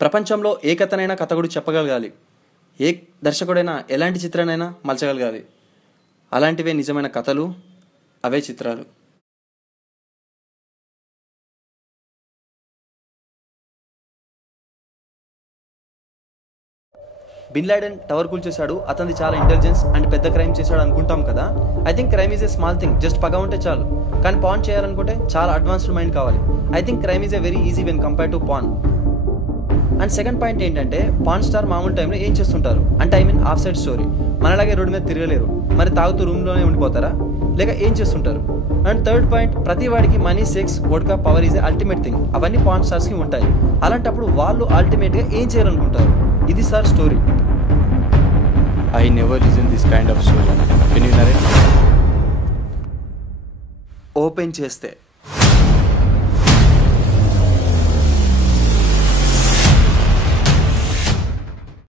ప్రపంచంలో ఏ కథనైనా కథకుడు చెప్పగలగాలి. ఏ దర్శకుడైనా ఎలాంటి చిత్రాన్నైనా మలచగలగాలి. అలాంటివే నిజమైన కథలు, అవే చిత్రాలు. బిన్ లాడెన్ టవర్ కూల్చేశాడు, అతనిది చాలా ఇంటెలిజెన్స్ అండ్ పెద్ద క్రైమ్ చేశాడు అనుకుంటాం కదా. I think crime is a small thing, just పగ ఉంటే చాలు. కానీ పాన్ చేయాలనుకుంటే చాలా అడ్వాన్స్డ్ మైండ్ కావాలి. I think crime is a very easy when compare to pan. And second point ఏంటంటే, పాన్ స్టార్ మామూలు టైంలో ఏం చేస్తుంటారు అంటే, I mean of side story. మనలాగే రోడ్డు మీద తిరగలేరు, మరి తాగుతూ రూమ్లోనే ఉండిపోతారా, లేక ఏం చేస్తుంటారు? అండ్ థర్డ్ పాయింట్, ప్రతి వాడికి money, sex, vodka, power is a ultimate thing. అవన్నీ పాన్ స్టార్స్కి ఉంటాయి. అలాంటప్పుడు వాళ్ళు అల్టిమేట్గా ఏం చేయాలనుకుంటారు? ఇది sir story. I never listen this kind of story. Can you narrate? Open చేస్తే